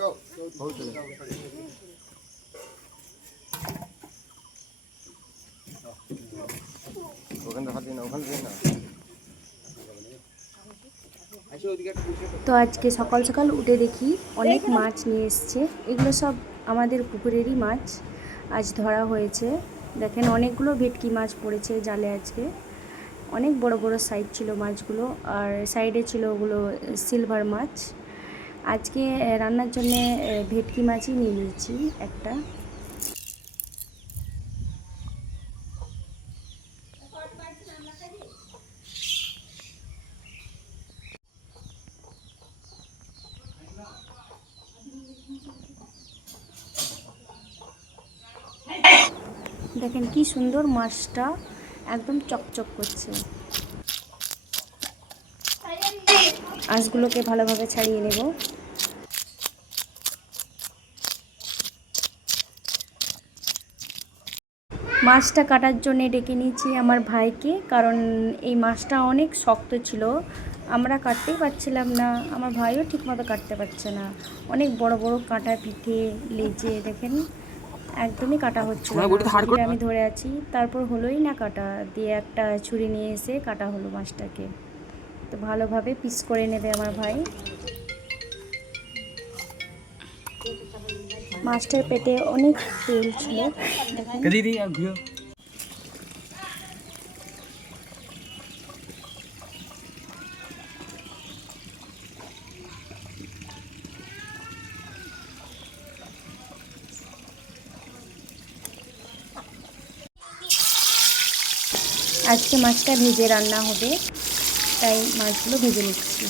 তো আজকে সকাল সকাল উঠে দেখি অনেক মাছ নিয়ে এসছে। এগুলো সব আমাদের পুকুরেরই মাছ, আজ ধরা হয়েছে। দেখেন অনেকগুলো ভেটকি মাছ পড়েছে জালে আজকে। অনেক বড় বড় সাইজ ছিল মাছগুলো, আর সাইডে ছিল ওগুলো সিলভার মাছ। আজকে রান্নার জন্য ভেটকি মাছই নিয়ে নিয়েছি একটা। দেখেন কি সুন্দর মাছটা, একদম চকচক করছে। আঁশগুলোকে ভালোভাবে ছাড়িয়ে নেব। মাছটা কাটার জন্যে ডেকে নিয়েছি আমার ভাইকে, কারণ এই মাছটা অনেক শক্ত ছিল, আমরা কাটতেই পারছিলাম না, আমার ভাইও ঠিকমতো কাটতে পারছে না। অনেক বড় বড় কাঁটা পিঠে লেজে, দেখেন একদমই কাটা হচ্ছিল না। ছুরিটা আমি ধরে আছি, তারপর হলোই না কাটা, দিয়ে একটা ছুরি নিয়ে এসে কাটা হলো মাছটাকে। তো ভালোভাবে পিস করে নেবে আমার ভাই। মাছটার পেটে অনেক তেল ছিল। আজকে মাছটা ভেজে রান্না হবে, তাই মাছগুলো ভেজে নিচ্ছি।